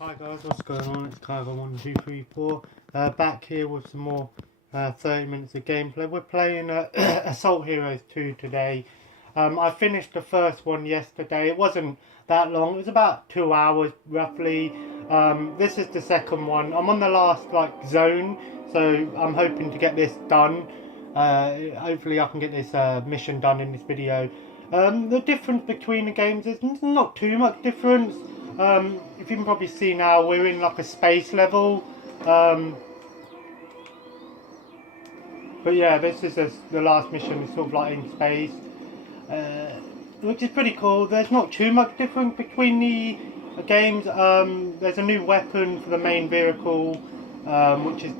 Hi guys, what's going on? It's Kygo1234 back here with some more 30 minutes of gameplay. We're playing Assault Heroes 2 today. I finished the first one yesterday. It wasn't that long, it was about 2 hours roughly. This is the second one. I'm on the last zone, so I'm hoping to get this done. Hopefully I can get this mission done in this video. The difference between the games is not too much difference. If you can probably see now, we're in like a space level. But yeah, this is the last mission. It's sort of like in space, which is pretty cool. There's not too much difference between the games. There's a new weapon for the main vehicle, which is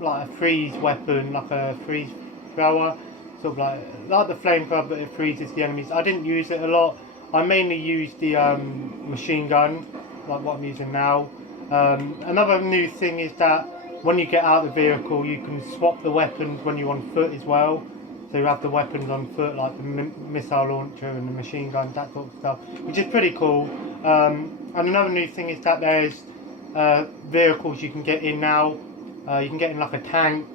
like a freeze weapon, like a freeze thrower, sort of like the flamethrower, but it freezes the enemies. I didn't use it a lot. I mainly used the machine gun, like what I'm using now. Another new thing is that when you get out of the vehicle, you can swap the weapons when you're on foot as well. So you have the weapons on foot, like the missile launcher and the machine gun, that sort of stuff, which is pretty cool. And another new thing is that there's vehicles you can get in now. You can get in like a tank,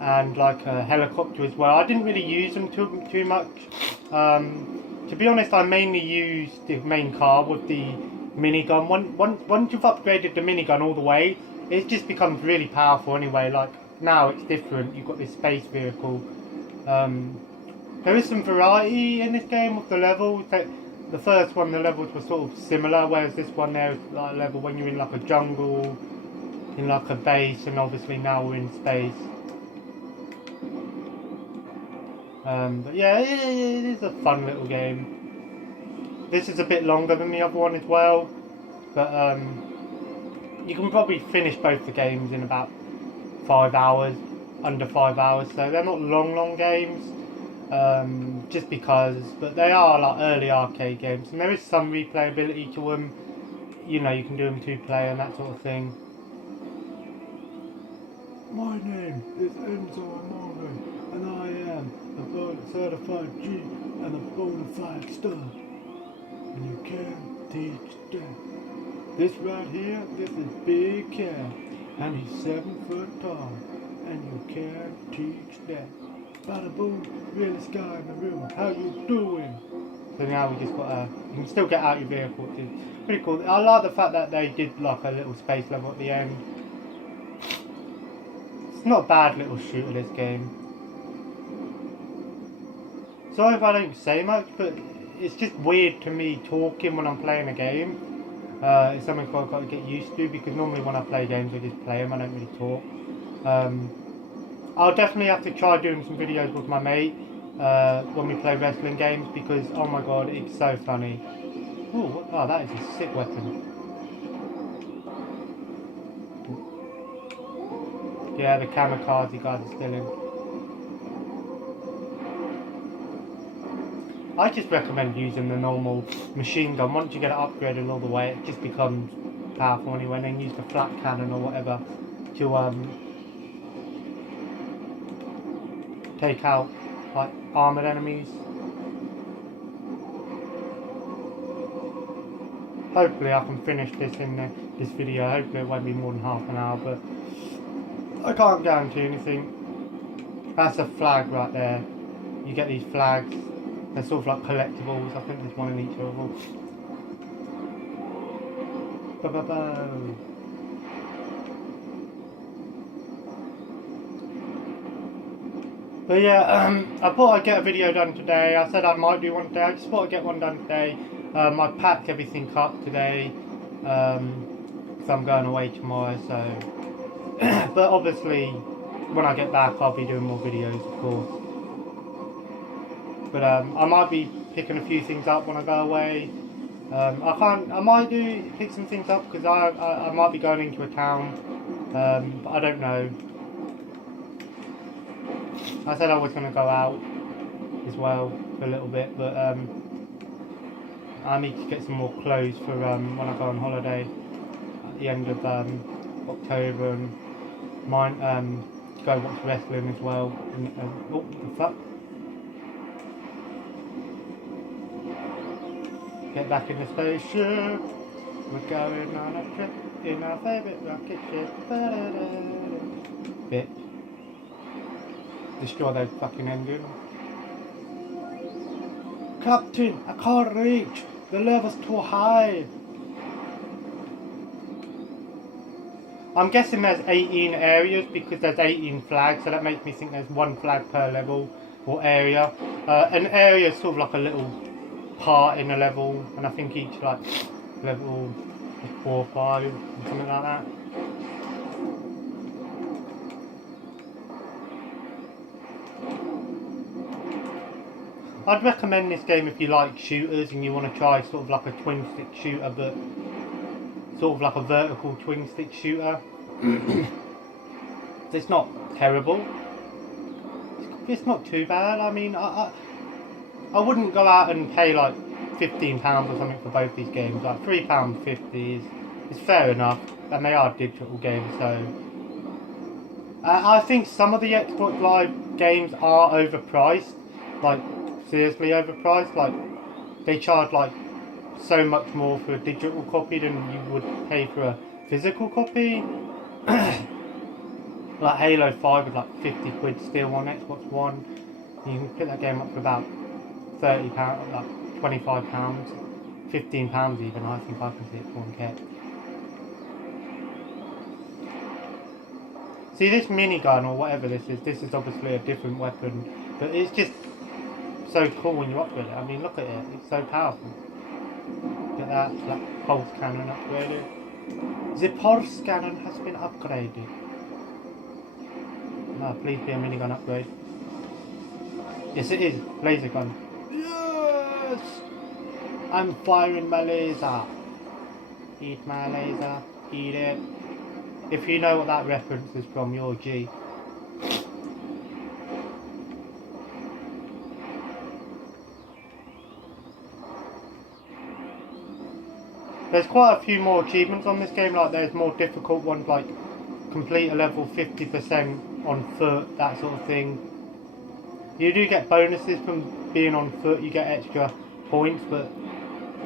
and like a helicopter as well. I didn't really use them too much. To be honest, I mainly used the main car with the minigun. Once you've upgraded the minigun all the way, it just becomes really powerful anyway. Like now it's different. You've got this space vehicle. There is some variety in this game with the levels. The first one, the levels were sort of similar, whereas this one there is like a level when you're in like a jungle, in like a base, and obviously now we're in space. But yeah, it is a fun little game. This is a bit longer than the other one as well, but you can probably finish both the games in about 5 hours, under 5 hours, so they're not long games, just because, but they are like early arcade games, and there is some replayability to them. You know, you can do them 2-player and that sort of thing. My name is Enzo Amore, and I am a certified G and a bona fide star. And you can't teach that. This right here, this is Big Cat, and he's 7 foot tall, and you can't teach that. Bada boom, realest guy in the room, how you doing? So now we just got you can still get out your vehicle, which is pretty cool. I like the fact that they did like a little space level at the end. It's not a bad little shooter, this game. Sorry if I don't say much, but it's just weird to me talking when I'm playing a game. It's something I've got to get used to, because normally when I play games I just play them, I don't really talk. I'll definitely have to try doing some videos with my mate when we play wrestling games, because oh my god, it's so funny. Ooh, oh, that is a sick weapon. Yeah, the kamikaze guys are still in. I just recommend using the normal machine gun. Once you get it upgraded all the way, it just becomes powerful anyway. And then use the flat cannon or whatever to take out like armored enemies. Hopefully I can finish this in this video. Hopefully it won't be more than half an hour, but I can't guarantee anything. That's a flag right there. You get these flags. They're sort of like collectibles. I think there's one in each level. Ba-ba-bo. But yeah, I thought I'd get a video done today. I said I might do one today. I just thought I'd get one done today. I packed everything up today, because I'm going away tomorrow, so... But obviously, when I get back, I'll be doing more videos, of course. But I might be picking a few things up when I go away. I might pick some things up, because I might be going into a town, but I don't know. I said I was going to go out as well for a little bit, but I need to get some more clothes for when I go on holiday at the end of October, and go watch wrestling as well. And, oh, the fuck. Get back in the spaceship. We're going on a trip in our favourite rocket ship. Bit. Destroy that fucking engine. Captain, I can't reach. The level's too high. I'm guessing there's 18 areas because there's 18 flags, so that makes me think there's one flag per level or area. An area is sort of like a little part in a level, and I think each like level is 4 or 5 or something like that. I'd recommend this game if you like shooters and you want to try sort of like a twin stick shooter, but sort of like a vertical twin stick shooter. It's not terrible. It's not too bad. I mean, I wouldn't go out and pay like £15 or something for both these games. Like £3.50 is fair enough, and they are digital games. So I think some of the Xbox Live games are overpriced. Like seriously overpriced. Like they charge like so much more for a digital copy than you would pay for a physical copy. Like Halo 5 is like 50 quid still on Xbox One. You can pick that game up for about £30, like £25, £15 even. I think I can see it for one kit. See this minigun or whatever this is obviously a different weapon, but it's just so cool when you upgrade it. I mean, look at it, it's so powerful. Look at that, it's like pulse cannon upgraded. The pulse cannon has been upgraded. Oh, please be a minigun upgrade. Yes, it is. Laser gun. Yes! I'm firing my laser. Eat my laser. Eat it. If you know what that reference is from, you're G. There's quite a few more achievements on this game. Like there's more difficult ones, like complete a level 50% on foot, that sort of thing. You do get bonuses from being on foot, you get extra points, but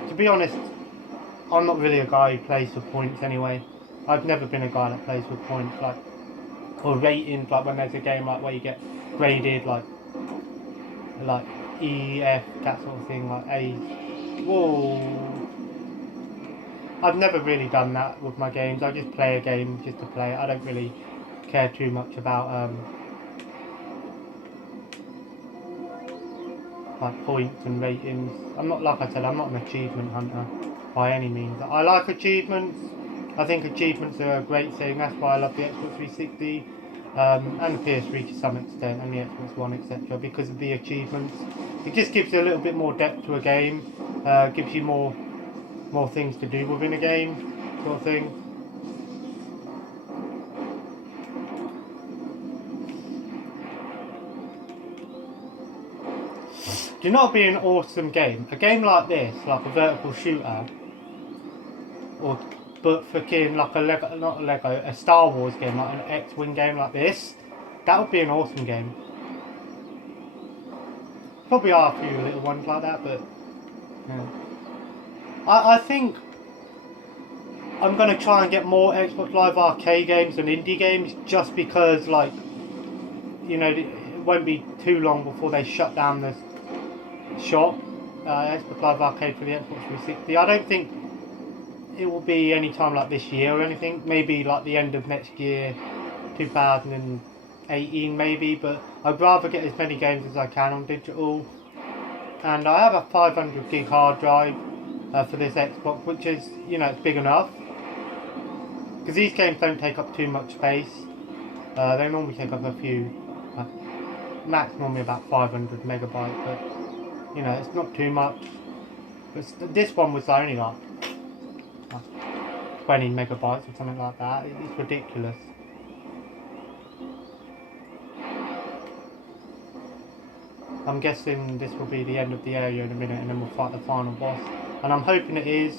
to be honest, I'm not really a guy who plays for points anyway. I've never been a guy that plays for points, like, or ratings, like when there's a game like where you get graded, like E, F, that sort of thing, like A. Whoa. I've never really done that with my games. I just play a game just to play it. I don't really care too much about like points and ratings. I'm not, like I said, I'm not an achievement hunter by any means. I like achievements. I think achievements are a great thing. That's why I love the Xbox 360 and the PS3 to some extent, and the Xbox One, etc. Because of the achievements, it just gives you a little bit more depth to a game. Gives you more things to do within a game, sort of thing. Do you know what would be an awesome game? A game like this, like a vertical shooter, but fucking like a Star Wars game, like an X-Wing game like this. That would be an awesome game. Probably are a few little ones like that, but yeah. I think I'm going to try and get more Xbox Live Arcade games and indie games, just because, like, you know, it won't be too long before they shut down the shop, Xbox Live Arcade for the Xbox 360. I don't think it will be any time like this year or anything. Maybe like the end of next year, 2018 maybe, but I'd rather get as many games as I can on digital. And I have a 500 gig hard drive for this Xbox, which is, you know, it's big enough. Because these games don't take up too much space. They normally take up a few, max normally about 500 megabytes, but, you know, it's not too much. But this one was only like 20 megabytes or something like that. It's ridiculous. I'm guessing this will be the end of the area in a minute, and then we'll fight the final boss. And I'm hoping it is,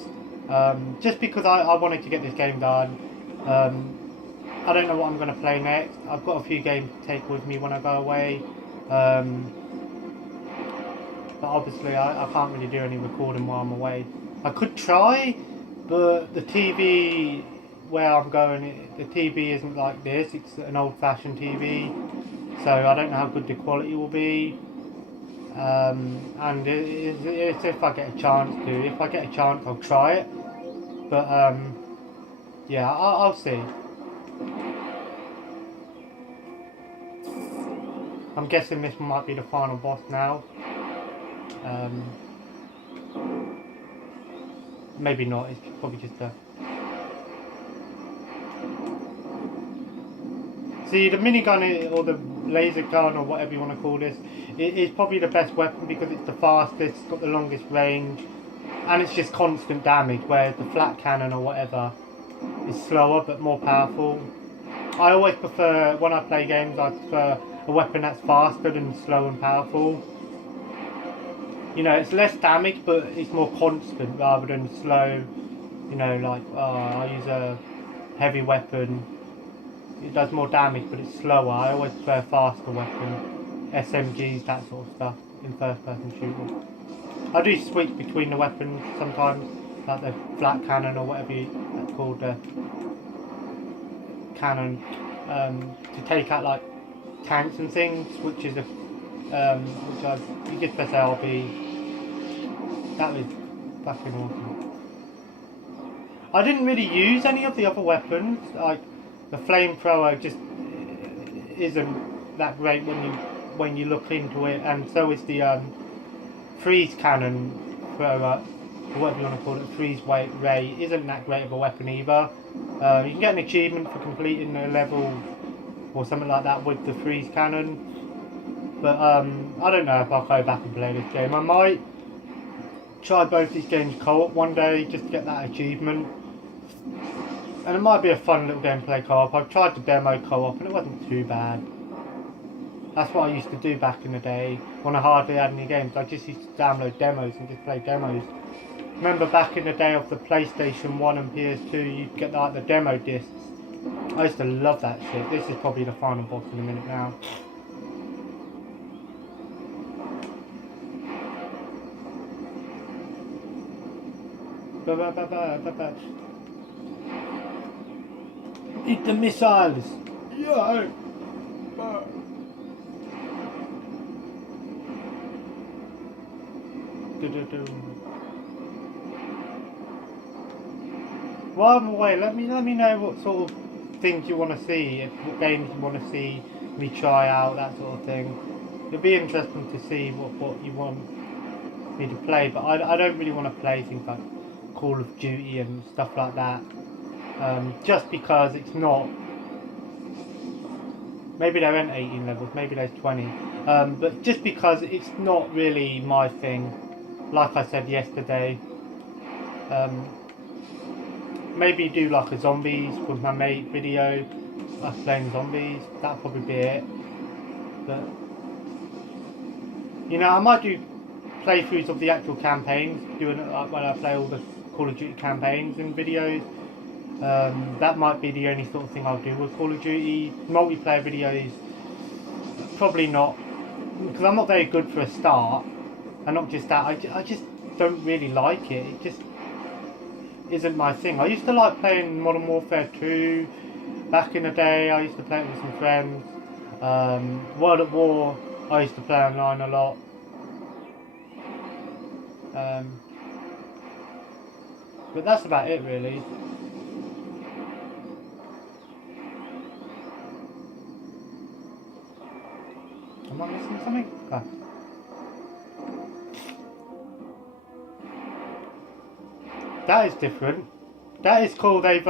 just because I wanted to get this game done. I don't know what I'm going to play next. I've got a few games to take with me when I go away. but obviously I can't really do any recording while I'm away. I could try, but the TV where I'm going, the TV isn't like this. It's an old-fashioned TV, so I don't know how good the quality will be. And it's if I get a chance to. If I get a chance, I'll try it. But yeah, I'll see. I'm guessing this might be the final boss now. Maybe not. It's probably just a. See, the minigun or the laser gun or whatever you want to call this, it is probably the best weapon because it's the fastest, it's got the longest range, and it's just constant damage. Whereas the flat cannon or whatever is slower but more powerful. I always prefer, when I play games, I prefer a weapon that's faster than slow and powerful. You know, it's less damage, but it's more constant rather than slow. You know, like I use a heavy weapon. It does more damage, but it's slower. I always prefer a faster weapon, SMGs, that sort of stuff in first-person shooters. I do switch between the weapons sometimes, like the flat cannon or whatever that's called, the cannon, to take out like tanks and things, which is a you just press LB. That was fucking awesome. I didn't really use any of the other weapons. Like the flamethrower just isn't that great when you look into it, and so is the freeze cannon thrower, or whatever you want to call it. Freeze ray isn't that great of a weapon either. You can get an achievement for completing a level or something like that with the freeze cannon, but I don't know if I'll go back and play this game. I might try both these games co-op one day just to get that achievement, and it might be a fun little gameplay co-op. I've tried the demo co-op and it wasn't too bad. That's what I used to do back in the day when I hardly had any games. I just used to download demos and just play demos. Remember back in the day of the PlayStation 1 and PS2, you'd get like the demo discs. I used to love that shit. This is probably the final boss in a minute now. Eat the missiles! Yeah! While I'm away, let me know what sort of things you want to see, what games you want to see me try out, that sort of thing. It'll be interesting to see what you want me to play, but I don't really want to play things like Call of Duty and stuff like that, just because it's not. Maybe there aren't 18 levels, maybe there's 20, but just because it's not really my thing. Like I said yesterday, maybe do like a zombies with my mate video, us playing zombies. That'll probably be it. But you know, I might do playthroughs of the actual campaigns, doing it like when I play all the Call of Duty campaigns and videos. That might be the only sort of thing I'll do with Call of Duty. Multiplayer videos, probably not, because I'm not very good for a start, and not just that, I just don't really like it. It just isn't my thing. I used to like playing Modern Warfare 2 back in the day. I used to play it with some friends. World at War, I used to play online a lot. But that's about it really. Am I missing something? Oh. That is different. That is cool. They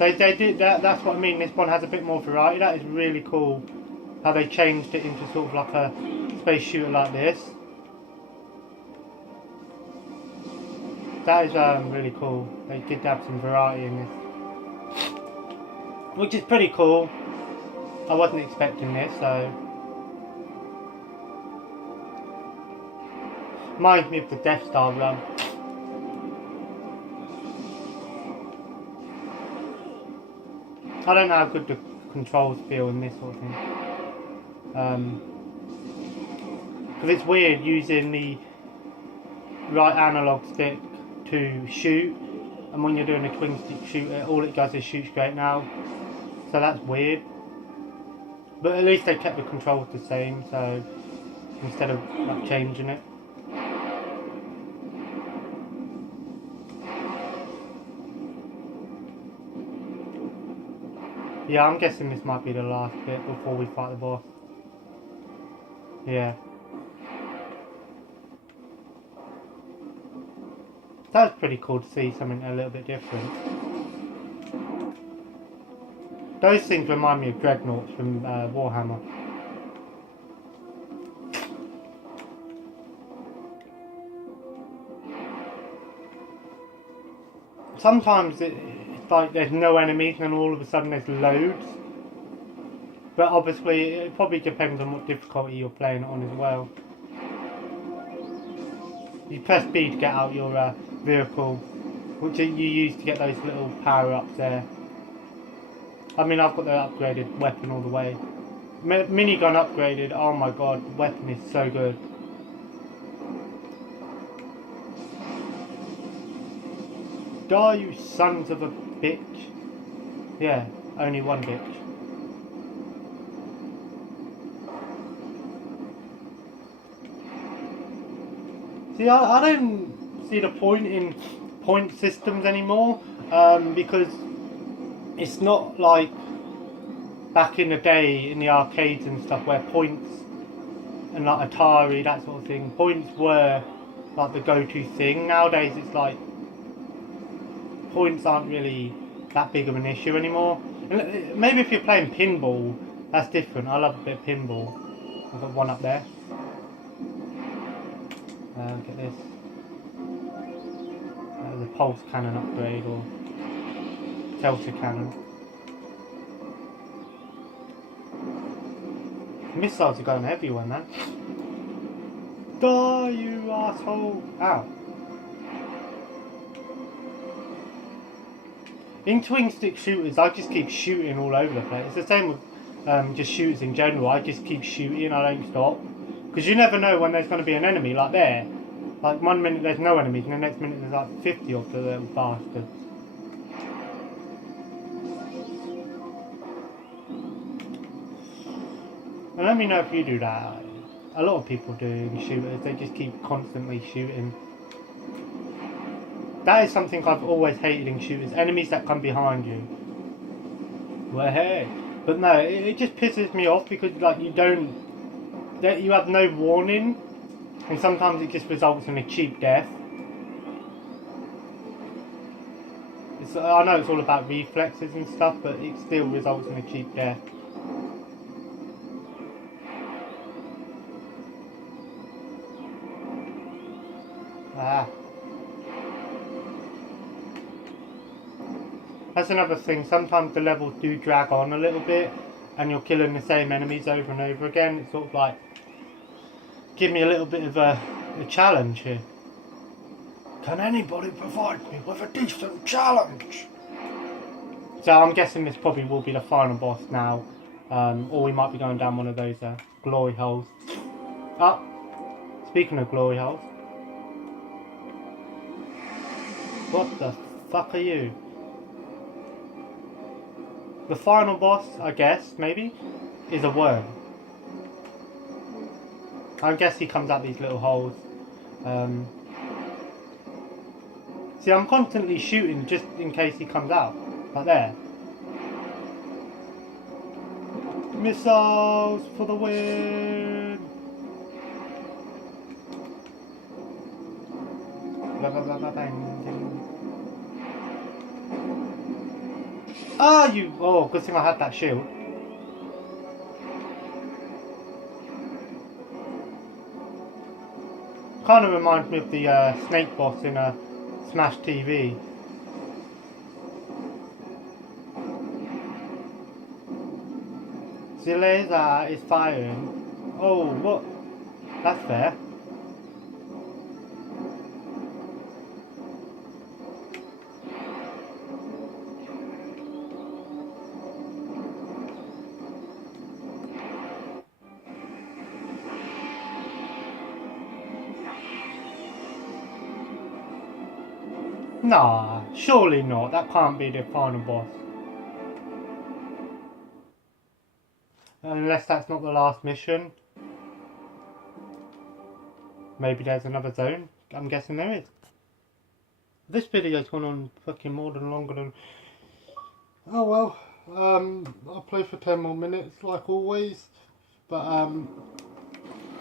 did that. That's what I mean. This one has a bit more variety. That is really cool. How they changed it into sort of like a space shooter like this. That is really cool. They did have some variety in this, which is pretty cool. I wasn't expecting this, so reminds me of the Death Star run. I don't know how good the controls feel in this sort of thing. Because it's weird using the right analog stick to shoot, and when you're doing a twin stick shooter, all it does is shoot straight now. So that's weird. But at least they kept the controls the same, so instead of like changing it. Yeah, I'm guessing this might be the last bit before we fight the boss. Yeah. That's pretty cool to see something a little bit different. Those things remind me of Dreadnoughts from Warhammer. Sometimes it's like there's no enemies and then all of a sudden there's loads. But obviously it probably depends on what difficulty you're playing it on as well. You press B to get out your vehicle, which you use to get those little power-ups there. I mean, I've got the upgraded weapon all the way. Minigun upgraded, oh my god, the weapon is so good. Die, you sons of a bitch. Yeah, only one bitch. See, I don't see the point in point systems anymore, because it's not like back in the day in the arcades and stuff where points and like Atari, that sort of thing, points were like the go-to thing. Nowadays it's like points aren't really that big of an issue anymore. And maybe if you're playing pinball, that's different. I love a bit of pinball. I've got one up there. Look at this. The pulse cannon upgrade or Delta cannon. Missiles are going everywhere, man. Die, you asshole! Ow. In twin stick shooters, I just keep shooting all over the place. It's the same with just shooters in general. I just keep shooting, I don't stop. Because you never know when there's going to be an enemy, like there. Like 1 minute there's no enemies, and the next minute there's like 50 of the little bastards. And let me know if you do that. A lot of people do in shooters, they just keep constantly shooting. That is something I've always hated in shooters, enemies that come behind you. Well, hey. But no, it just pisses me off because like you have no warning, and sometimes it just results in a cheap death. I know it's all about reflexes and stuff, but it still results in a cheap death. Ah. That's another thing, sometimes the levels do drag on a little bit and you're killing the same enemies over and over again. It's sort of like, give me a little bit of a challenge here. Can anybody provide me with a decent challenge? So I'm guessing this probably will be the final boss now, or we might be going down one of those glory holes. Oh, speaking of glory holes. What the fuck are you? The final boss, I guess, maybe, is a worm. I guess he comes out these little holes. See, I'm constantly shooting just in case he comes out. Like there. Missiles for the win! Blah, blah, blah, blah, bang, bang. Ah, you! Oh, good thing I had that shield. Kind of reminds me of the snake boss in Smash TV. The laser is firing. Oh, what? That's fair. Nah, surely not. That can't be the final boss. Unless that's not the last mission. Maybe there's another zone. I'm guessing there is. This video's gone on fucking more than longer than... Oh well. I'll play for 10 more minutes like always. But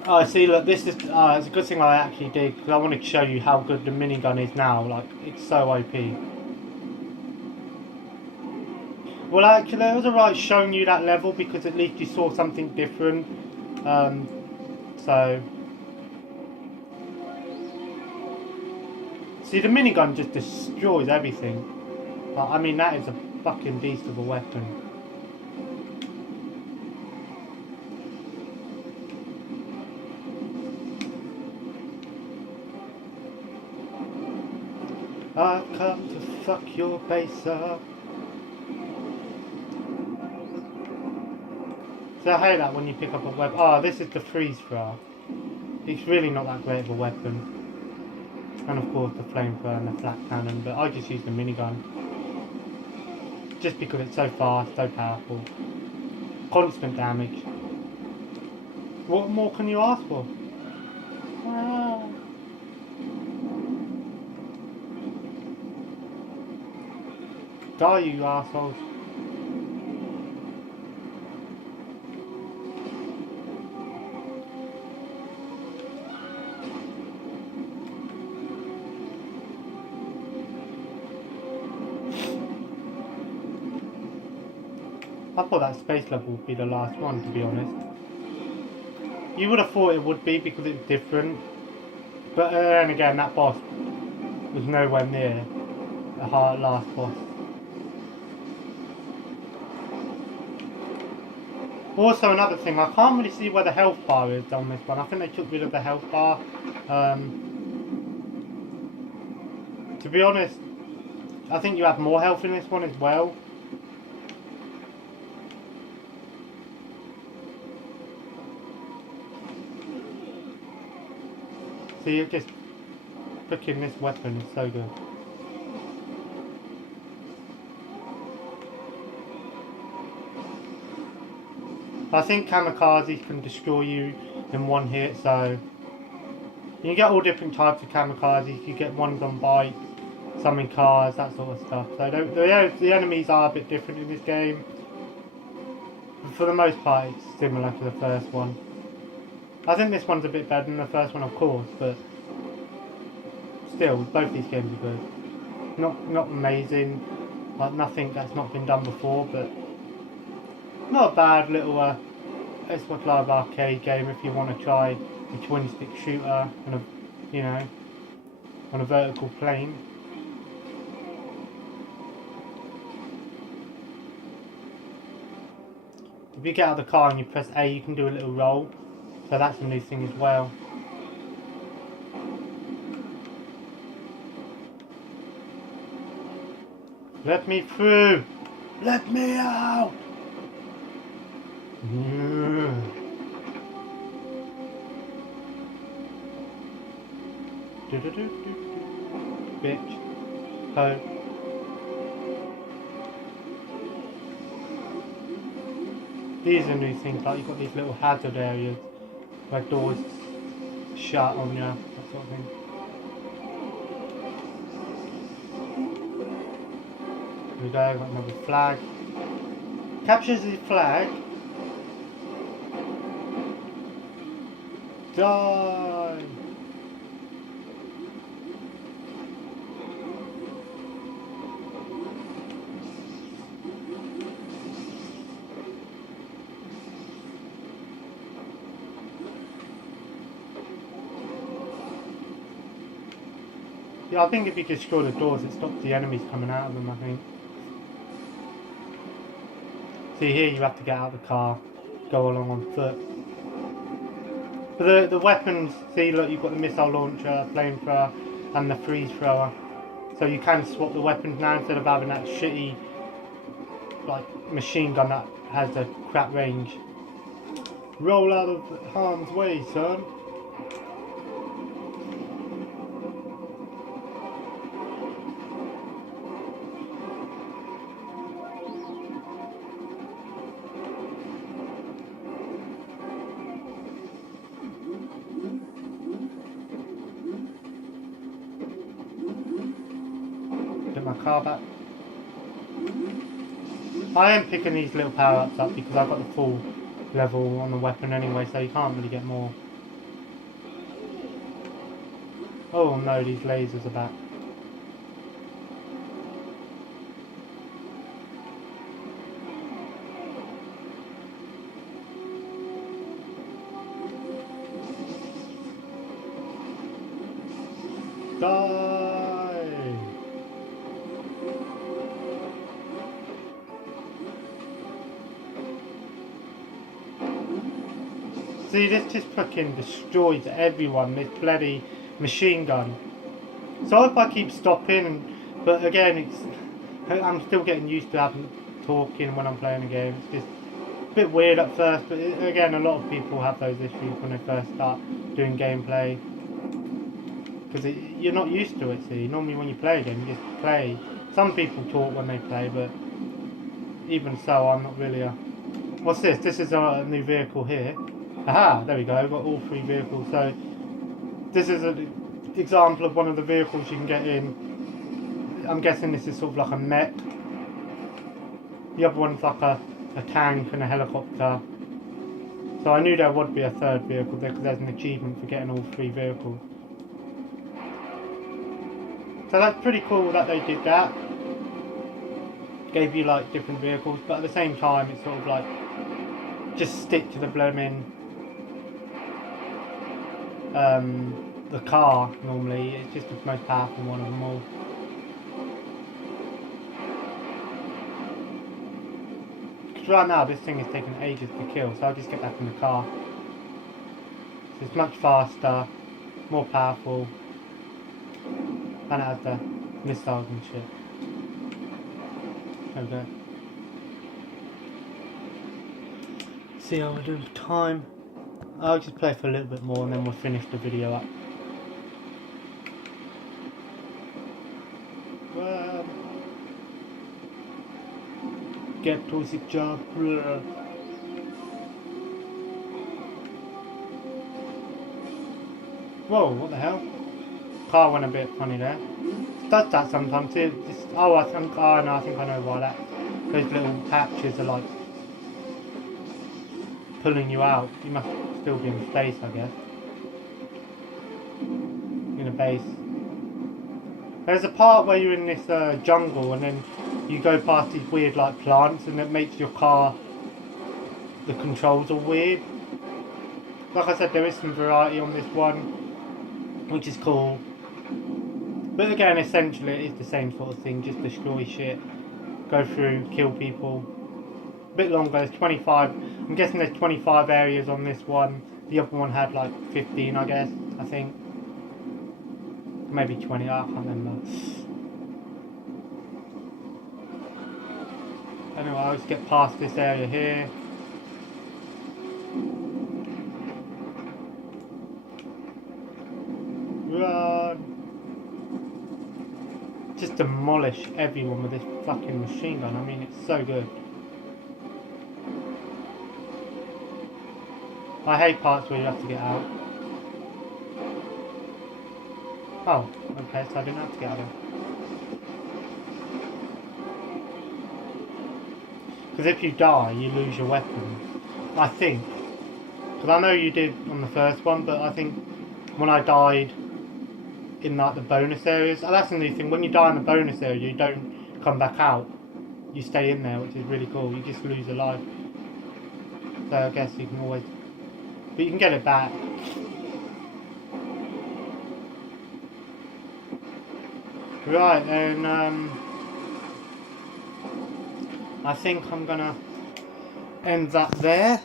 oh, see, look, this is it's a good thing I actually did, because I want to show you how good the minigun is now. Like, it's so OP. Well, actually, it was alright showing you that level, because at least you saw something different. So... See, the minigun just destroys everything. Like, I mean, that is a fucking beast of a weapon. I've come to fuck your face up. So I hate that when you pick up a weapon. Oh, this is the freeze thrower. It's really not that great of a weapon. And of course the flamethrower and the flat cannon, but I just use the minigun. Just because it's so fast, so powerful. Constant damage. What more can you ask for? Ah. Die, you assholes. I thought that space level would be the last one, to be honest. You would have thought it would be because it's different. But then again, that boss was nowhere near the last boss. Also, another thing, I can't really see where the health bar is on this one. I think they took rid of the health bar. To be honest, I think you have more health in this one as well. See, you're just freaking this weapon is so good. I think kamikazes can destroy you in one hit, so you get all different types of kamikazes. You get ones on bikes, some in cars, that sort of stuff. So the enemies are a bit different in this game. But for the most part, it's similar to the first one. I think this one's a bit better than the first one, of course, but still, both these games are good. Not amazing, like nothing that's not been done before, but not a bad little Xbox Live Arcade game if you want to try a twin stick shooter on a, you know, on a vertical plane. If you get out of the car and you press A, you can do a little roll, so that's a new thing as well. Let me through! Let me out! Yeah. Bitch. Ho. These are new things, like you've got these little hazard areas where doors shut on you, that sort of thing. There we go, got another flag. Captures the flag. Die! Yeah, I think if you destroy the doors, it stops the enemies coming out of them, I think. See, here you have to get out of the car, go along on foot. But the weapons, see, look, you've got the missile launcher, flamethrower, and the freeze thrower. So you can swap the weapons now instead of having that shitty, like, machine gun that has a crap range. Roll out of harm's way, son. get my car back. I am picking these little power-ups up because I've got the full level on the weapon anyway, so you can't really get more. Oh no, these lasers are back. Die! See, this just fucking destroys everyone, this bloody machine gun. So if I keep stopping, but again, I'm still getting used to talking when I'm playing a game. It's just a bit weird at first, but again, a lot of people have those issues when they first start doing gameplay. Because you're not used to it, see. Normally when you play a game, you just play. Some people talk when they play, but even so, I'm not really a... What's this? This is a new vehicle here. Aha, there we go, I've got all 3 vehicles. So, this is an example of one of the vehicles you can get in. I'm guessing this is sort of like a mech. The other one's like a tank and a helicopter. So I knew there would be a 3rd vehicle there because there's an achievement for getting all 3 vehicles. So that's pretty cool that they did that. Gave you like different vehicles, but at the same time it's sort of like just stick to the blooming the car normally. It's just the most powerful one of them all. Because right now this thing is taking ages to kill, so I'll just get back in the car. So it's much faster, more powerful. And it has the missiles and shit. There we go. See how we're doing for time. I'll just play for a little bit more and then we'll finish the video up. Well, get to the job. Whoa, what the hell? Car went a bit funny there. It does that sometimes too. Oh, I think I know why that. Those little patches are like pulling you out. You must still be in space, I guess. In a base. There's a part where you're in this jungle and then you go past these weird like plants and it makes your car, the controls are weird. Like I said, there is some variety on this one, which is cool. But again, essentially it is the same sort of thing, just destroy shit, go through, kill people. A bit longer, there's 25, I'm guessing there's 25 areas on this one. The other one had like 15, I guess, I think. Maybe 20, I can't remember. Anyway, I'll just get past this area here. Run! Just demolish everyone with this fucking machine gun. I mean, it's so good. I hate parts where you have to get out. Oh, okay, so I didn't have to get out of it. Because if you die, you lose your weapon. I think. Because I know you did on the first one, but I think when I died in like the bonus areas, oh, that's the new thing, when you die in the bonus area you don't come back out, you stay in there, which is really cool. You just lose a life, so I guess you can always, but you can get it back. Right, and I think I'm gonna end that there.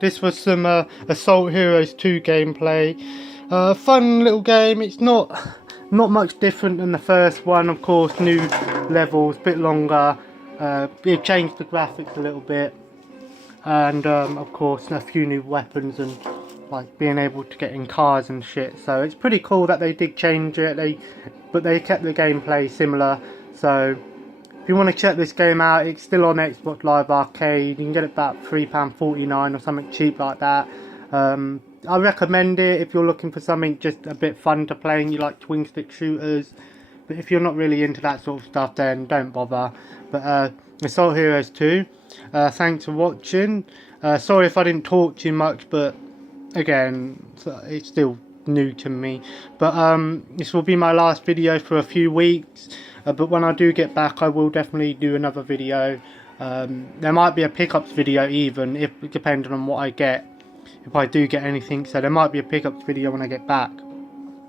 This was some Assault Heroes 2 gameplay. Fun little game. It's not much different than the first one. Of course, new levels, bit longer. They've changed the graphics a little bit, and of course a few new weapons and like being able to get in cars and shit. So it's pretty cool that they did change it. But they kept the gameplay similar. So if you want to check this game out, it's still on Xbox Live Arcade. You can get it about £3.49 or something cheap like that. I recommend it if you're looking for something just a bit fun to play and you like twin stick shooters. but if you're not really into that sort of stuff, then don't bother. But Assault Heroes 2, thanks for watching. Sorry if I didn't talk too much, but again, it's still new to me. But this will be my last video for a few weeks, but when I do get back, I will definitely do another video. There might be a pickups video even, if depending on what I get, if I do get anything. So there might be a pickups video when I get back,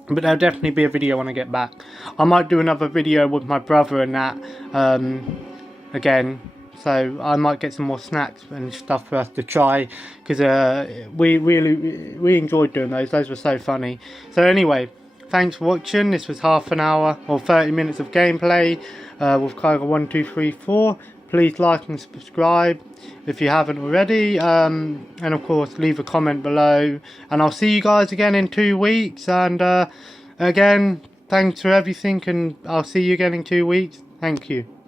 but there'll definitely be a video when I get back. I might do another video with my brother and that again, so I might get some more snacks and stuff for us to try, because we enjoyed doing those were so funny. So anyway, thanks for watching. This was half an hour or 30 minutes of gameplay with Kyger 1234. Please like and subscribe if you haven't already, and of course leave a comment below, and I'll see you guys again in 2 weeks. And again, thanks for everything, and I'll see you again in 2 weeks. Thank you.